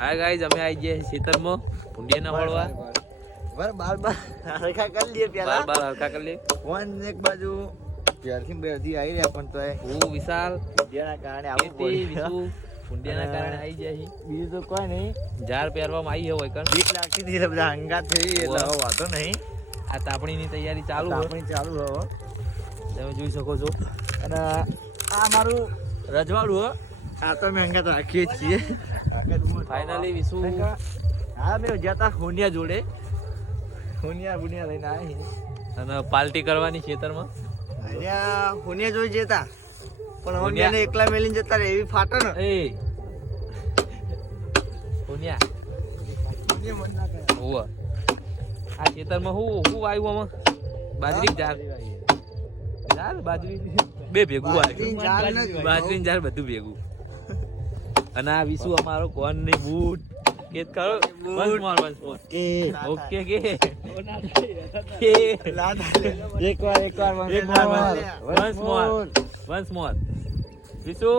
હા ગાઈઝ અમે આવી ગયા ખેતરમાં ભૂંડિયાના વાળવા. બર બાર બાર. હરખા કરી લઈએ પેલા બાર હલકા કરી લઈએ. ફોન એક બાજુ ત્યારથી બેરથી આવી રહ્યા પણ તોય. હું વિશાલ. જેના કારણે આવું પડી વિશુ? ભૂંડિયાના કારણે આવી જાય. છે બીજું તો કોઈ નહીં. જાર પહેરવામાં આવી હોય કણ બીક લાગતી હતી બધા હંગા થઈ એટલે વાંધો નહીં. આ તાપણીની તૈયારી ચાલુ તાપણી ચાલુ હો તમે જોઈ શકો છો. અને આ મારું રજવાડું હો. આ તો અમે હંગાત રાખીએ છીએ. ફાઇનલી વિશુ હા મેં જતા હોનિયા જોડે. હોનિયા બુનિયા લઈને આવી અને પાર્ટી કરવાની ખેતરમાં? હોનિયા જોઈ જતા. પણ હોનિયાને એકલા મેલીને જતા રે એવી ફાટો ને એ. હોનિયા. હોવ. આ ખેતરમાં હું હું આવ્યું આમાં? બાજરી જાર જાર બાજરી. બે ભેગું આવ્યું. બાજરી જાર બધું ભેગું. અને આ વિશુ અમારો કોનની બૂટ. કે કરો? Once more once more. Okay કે. કે એકવાર એકવાર એક વાર વન્સ મોર. Once more. વિશુ?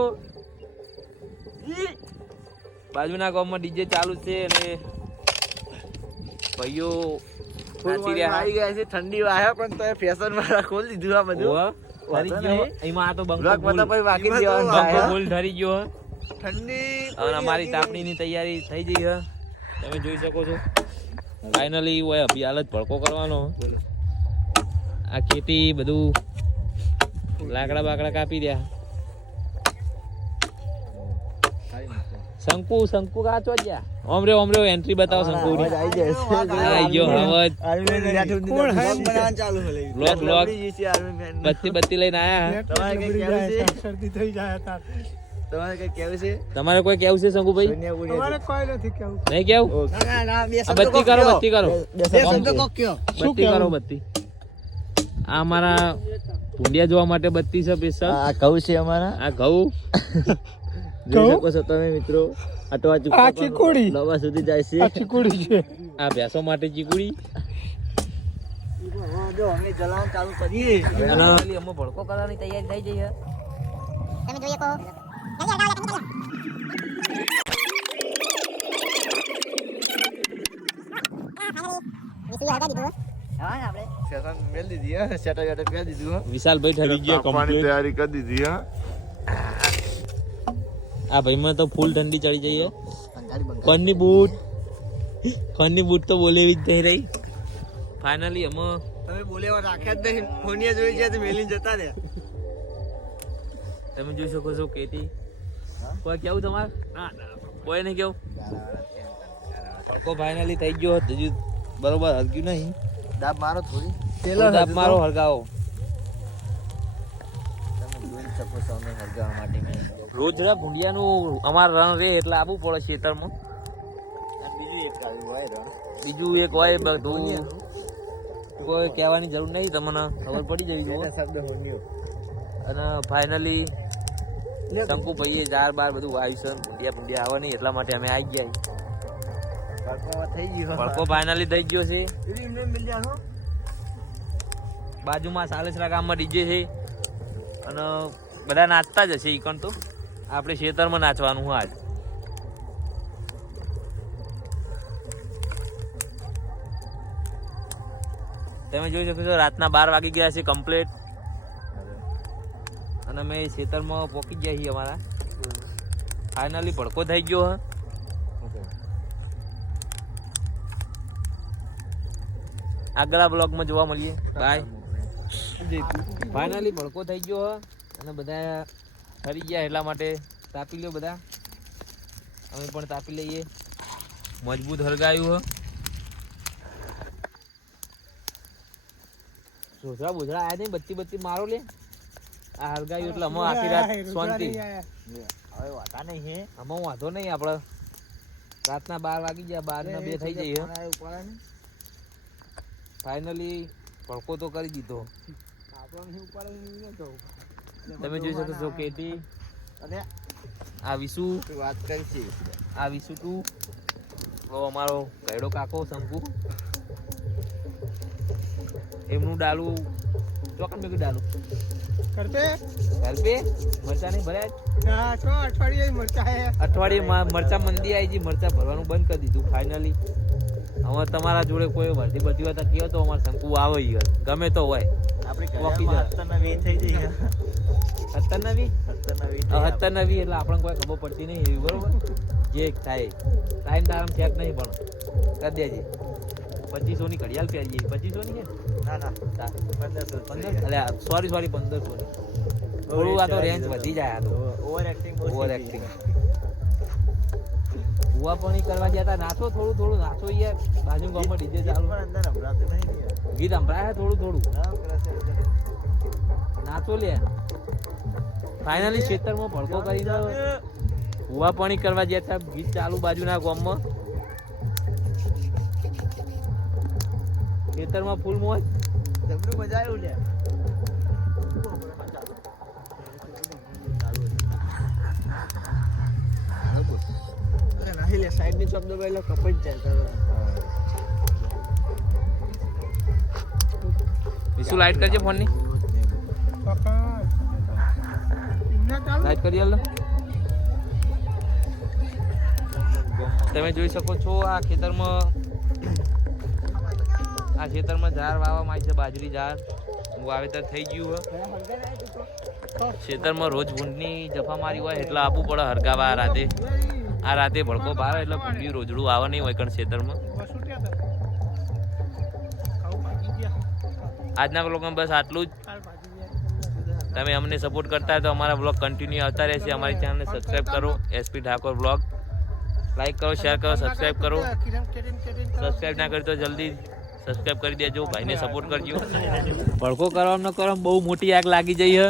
બાજુના ગામમાં ડીજે ચાલુ છે અને ભાઈઓ નાચી રહ્યા. આવી ગયા છે. ઠંડી વાયા પણ તો ફેશન વાળા ખોલી દીધું આ બધું. ધરી ગયો? એમાં આ તો બંકો બોલ ધરી ગયો. ઠંડી અને અમારી તાપણીની તૈયારી થઈ ગઈ છે. તમે જોઈ શકો છો. ફાઇનલી હોય અભી હાલ જ ભડકો કરવાનો. આ ખેતી બધું લાકડા બાકડા કાપી દે શંકુ શંકુ કાચો જ જા ઓમરે ઓમરે એન્ટ્રી બતાવો શંકુ આવી આઈ ગયો હવજ આર્મી મેન. બત્તી બત્તી લઈને આયા તમારે કઈ કેવું છે? શરદી થઈ જાય તાર તમારે કઈ કેવું છે? તમારે કોઈ કેવું છે શંકુ ભાઈ બુનિયા કોઈ નથી કેવું નહીં કેવું બત્તી કરો બત્તી કરો. બત્તી કરો બત્તી. આ અમારા ભૂંડિયા જોવા માટે બત્તી છે પૈસા આ કહું છે અમારા. આ ઘઉં. જોઈ કહો શકો છો તમે મિત્રો. આ ચૂકવા ચીકુડી. લવા સુધી જાય છે. આ ચીકુડી છે. આ ભેંસો માટે ચીકુડી. જો અમે જલાવવાનું ચાલુ કરીએ અને અમે ભડકો કરવાની તૈયારી થઈ જઈ છે તમે જોઈએ કહો વિશાલભાઈ તૈયારી કરી દીધી હા. આ ભાઈમાં તો ફૂલ ઠંડી ચડી જઈએ. ફનની બૂટ. ફનની બૂટ તો બોલે એવી જ થઈ રહી. ફાઇનલી અમે તમે બોલેવા રાખ્યા જ નહીં. ફોનિયા જોઈ છે તો મેલી જતા રે તમે જોઈ શકો છો કેટી. કોઈ કેવું તમારે? કોઈ નહીં કેવું? ભડકો ફાઇનલી થઈ ગયો હજુ બરોબર હલક્યું નહીં. દાબ મારો થોડી. પેલો દાબ મારો હળગાવો તમે જોઈ શકો છો અમે હરગાવા માટે મેં. રોજ ભૂંડિયાનું અમાર રણ રે એટલે આવવું પડે ખેતરમાં. બીજું એક હોય બધું. કોઈ કહેવાની જરૂર નહીં તમને ખબર પડી જવી અને ફાઇનલી શંકુ ભાઈએ ચાર બાર બધું છે. ભૂંડિયા ભૂંડિયા આવે નહીં એટલા માટે અમે આવી ગયા છીએ. ભડકો થઈ ગયો. ભડકો ફાઇનલી થઈ ગયો છે. બાજુમાં સાલેસરા ગામમાં ડીજે છે. અને બધા નાચતા જ હશે ઈકણ તો. આપણે ખેતરમાં નાચવાનું આજ. તમે જોઈ શકો છો રાતના બાર વાગી ગયા છે કમ્પ્લીટ અને અમે ખેતરમાં પોકી ગયા છીએ અમારા. ફાઇનલી ભડકો થઈ ગયો હા. આગલા બ્લોગમાં જોવા મળીએ. બાય ફાઇનલી ભડકો થઈ ગયો હે. અને બધા ફરી ગયા એટલા માટે તાપી લો બધા. અમે પણ તાપી લઈએ. મજબૂત હરગાયું સોસરા બોસરા આયા નહીં બચ્ચી બચ્ચી મારો લે. આ હરગાયું એટલે અમે આખી રાત શાંતિ. હવે વાતા નહીં હે. અમે વાંધો નહીં આપણે રાતના બાર વાગી ગયા બાર ના બે થઈ જઈએ ઉપાડે. ફાઇનલી ભડકો તો કરી દીધો. તમે જોઈ શકો છો કેટી અને આવીશું. વાત કરીશું. આવીશું તો. અમારો ગયડો કાકો શંકુ. એમનું ડાલું ચોકન મેં ડાલું. કરતે હેલ્પે મરચા નહીં ભર્યા? હા છો અઠવાડિયે મરચા હે. અઠવાડિયે મરચા મંદી આવી ગઈ મરચા ભરવાનું બંધ કરી દીધું ફાઇનલી હવે તમારા જોડે કોઈ વર્ધી બધી વાત કહ્યો કહો તો અમારે શંકુ આવે ગમે તો હોય. આપણે. અત્યારના થઈ જઈએ સત્તર નવી નવી એટલે આપણને કોઈ ખબર પડતી નહીં એવી બરોબર? જે થાય. ટાઈમ તારામ ચેક નહીં પણ. કરી દેજે. પચીસો ની ઘડિયાળ પહેરીએ. પચીસો ની ના. ના પંદરસો? પંદર સોરી સોરી પંદરસો ની થોડું આ તો રેન્જ વધી જાય આ તો. ઓવર એક્ટિંગ ઓવર એક્ટિંગ હુવા પણ કરવા ગયા હતા. નાચો થોડું થોડું નાચો યાર. બાજુ ગામમાં ડીજે ચાલુ. અંદર હમણાં નહીં ગીત સંભળાય થોડું થોડું. નાચો લે. ફાઇનલી ખેતરમાં ભડકો કરીને ભૂવા પાણી કરવા ગયા હતા. ગીત ચાલુ બાજુના ગામમાં. ખેતરમાં ફૂલ મોજ. જબરું મજા આવ્યું. લે, side ની શબ્દ બોલ્યો કપાઈ જ જાય. વિશુ લાઈટ કરજે ફોનની. લાઈટ કરી હાલ તમે જોઈ શકો છો, આ ખેતરમાં આ ખેતરમાં ઝાડ વાવવામાં આવી છે, બાજરી ઝાડ. વાવેતર થઈ ગયું ખેતરમાં રોજ ભૂંડની જફા મારી હોય, એટલે આપવું પડે હરગાવા રાતે. આ રાતે ભડકો ભાવે એટલે ભૂંડી રોજડું આવે નહીં હોય કણ ખેતરમાં. આજના બ્લોગમાં બસ આટલું જ. તમે અમને સપોર્ટ કરતા હોય તો અમારા બ્લોગ કન્ટિન્યુ આવતા રહેશે. અમારી ચેનલને સબસ્ક્રાઈબ કરો. એસપી ઠાકોર બ્લોગ લાઈક કરો શેર કરો સબસ્ક્રાઈબ કરો. સબસ્ક્રાઈબ. ના કરી તો જલ્દી સબસ્ક્રાઈબ કરી દેજો. ભાઈને સપોર્ટ કરજો. ભડકો કરવામાં કરો બહુ મોટી આગ લાગી જઈ હે.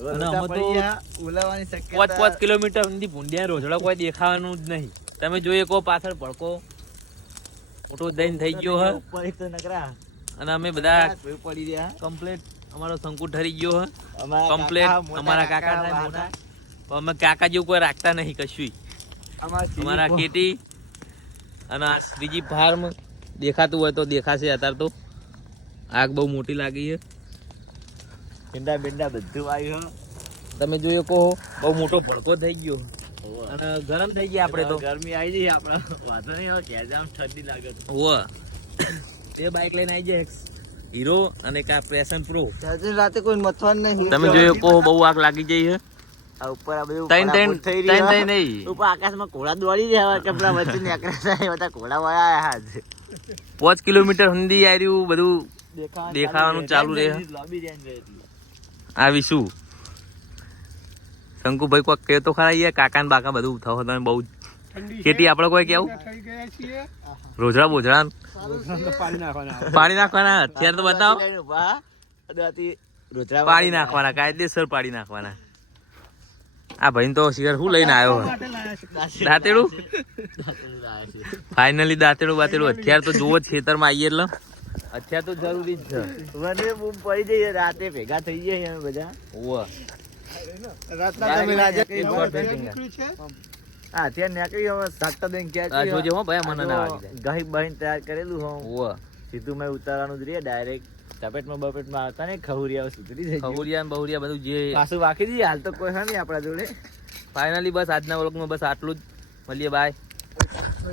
અને અમે તો પડી શક્યતા- પાંચ પાંચ કિલોમીટર સુધી ભૂંડિયા રોજડા કોઈ દેખાવાનું જ નહીં. તમે જોઈએ કો પાછળ ભડકો. મોટો દઈને થઈ ગયો હે. ઉપર એક તો નકરા. અને અમે બધા પડી રહ્યા. કમ્પ્લેટ અમારો શંકુ ઠરી ગયો હે. કમ્પ્લેટ કાકા, અમારા કાકા મોટા. અમે કાકા જેવું કોઈ રાખતા નહીં કશું. અમારા કેટી ખેતી અને આ બીજી ફાર્મ દેખાતું હોય તો દેખાશે અત્યારે તો. આગ બહુ મોટી લાગી છે ભીંડા ભીંડા બધું આવ્યું તમે જોયો કહો. બહુ મોટો ભડકો થઈ ગયો. અને ગરમ થઈ ગયા આપણે તો. ગરમી આવી જઈ આપણે વાતો નહીં આવે ક્યાં જામ ઠંડી લાગે. હોવ. તે બાઇક લઈને આવી જાય હીરો અને કા પેશન પ્રો રાતે કોઈ મથવાન નહીં તમે જોયો કહો બહુ આગ લાગી જઈ છે આ ઉપર આ બધું તૈન તૈન થઈ તૈન. તૈન નહીં. ઉપર આકાશમાં ઘોડા દોડી રહ્યા કે પેલા વચ્ચે નીકળ્યા હતા, બધા ઘોડા વાળા આયા છે. પાંચ કિલોમીટર હંદી આવી રહ્યું બધું દેખાવાનું દેખાવાનું ચાલુ રહે. Lobby range. આવીશું. શંકુભાઈ કોઈ કહે તો ખરા કાકા ને બાકા બધું થયો તમે બહુ ખેતી આપણે કોઈ કેવું? થઈ ગયા છીએ. રોજડા બોજડા પાણી નાખવાના પાડી નાખવાના અત્યારે તો બતાવો. પાડી નાખવાના કાયદેસર પાડી નાખવાના. આ ભાઈ તો શિખર શું લઈને આવ્યો? દાંતેડું? ફાઇનલી દાંતેડું બાતેડું. અત્યારે તો જોવો જ ખેતરમાં આવીએ એટલે. અત્યારે તો જરૂરી જ છે. મને બૂમ પડી જઈએ રાતે ભેગા થઈ જઈએ અમે બધા. ઓવા રાતના તમે રાજા કઈ નીકળી છે? હા ત્યાં નીકળી હવે સાતટા દઈને ક્યાં જોજે હો ભાઈ મને ના વાગી જાય. ગાહી બાહીને તૈયાર કરેલું હું. ઓવા સીધું મેં ઉતારવાનું જ ડાયરેક્ટ ચપેટમાં બપેટમાં આવતા ને ખહુરિયા સુધરી. બહુરિયા બધું જે પાછું વાકી દઈએ હાલ તો કોઈ હા નહીં આપણા જોડે. ફાઇનલી બસ આજના વ્લોગમાં બસ આટલું જ. મળીએ બાય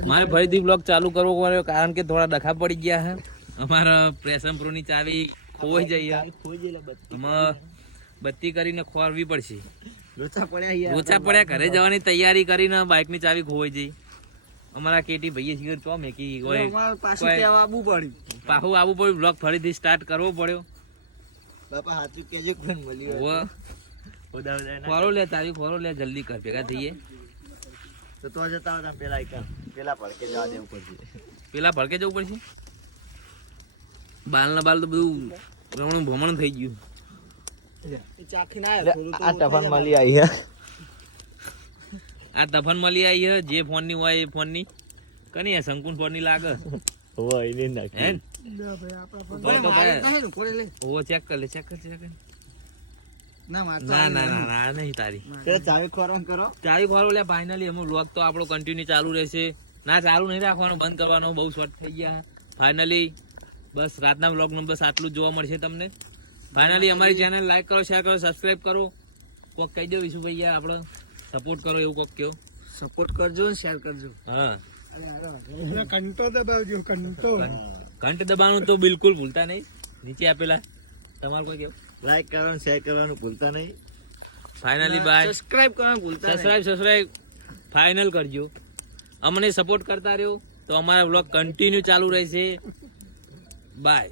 મારે ફરીથી બ્લોગ ચાલુ કરવો પડ્યો કારણ કે થોડા ડખા પડી ગયા છે અમારા પ્રેસમ પ્રો ની ચાવી ખોવાઈ જઈ છે. ખોઈ ગયેલા બત્તી. કરીને ખોરવી પડશે લોચા પડ્યા. રોચા પડ્યા ઘરે જવાની તૈયારી કરીને બાઇકની ચાવી ખોવાઈ જઈ અમારા કેટી ભાઈએ શિખર ચો મેકી હોય પાછું આવવું પડ્યું. પાછું આવવું પડ્યું બ્લોગ ફરીથી સ્ટાર્ટ કરવો પડ્યો બાપા હાચું કહેજો કોઈને મળ્યું વ હોય. ખોરો લે ચાવી ખોરો લે જલ્દી કર ભેગા થઈએ તો તો જતા હતા પેલા પેલા પડકે જવા દેવું પડશે પેલા ભડકે જવું પડશે બાલ ના બાલ તો બધું રમણું ભમણ થઈ ગયું. આ ટફન મળી આવી હે. આ તફન મળી આવી છે જે ફોનની હોય એ ફોનની કની શંકુન ફોનની લાગે? હોય એને નાખી. બે ભાઈ આપણા પર તો તો ભાઈ ઓવો ચેક કર લે ચેક કર ચેક ના ના ના ના નહીં તારી. ચાવી ખોરાક કરો. ચાવી ખોરો લે ફાઇનલી અમે વ્લોગ તો આપણો કન્ટિન્યુ ચાલુ રહેશે. ના ચાલુ નહીં રાખવાનો બંધ કરવાનો બહુ શોર્ટ થઈ ગયા. ફાઇનલી બસ રાતના વ્લોગનું બસ આટલું જ જોવા મળશે તમને. ફાઇનલી અમારી ચેનલ લાઈક કરો શેર કરો સબસ્ક્રાઇબ કરો. કોક કહી દો વિશુભાઈ યાર આપણે સપોર્ટ કરો એવું કોક કયો સપોર્ટ કરજો ને શેર કરજો. હા. કંટો દબાવજો કંટો. કંટ દબાવવાનું તો બિલકુલ ભૂલતા નહીં. નીચે આપેલા. તમારે કોઈ કેવું લાઈક કરવાનું શેર કરવાનું ભૂલતા નહીં. ફાઇનલી બાય સબસ્ક્રાઇબ કરવાનું ભૂલતા નહીં. સબસ્ક્રાઇબ સબસ્ક્રાઇબ ફાઇનલ કરજો. અમને સપોર્ટ કરતા રહ્યો. તો અમારા બ્લોગ કન્ટિન્યુ ચાલુ રહેશે. બાય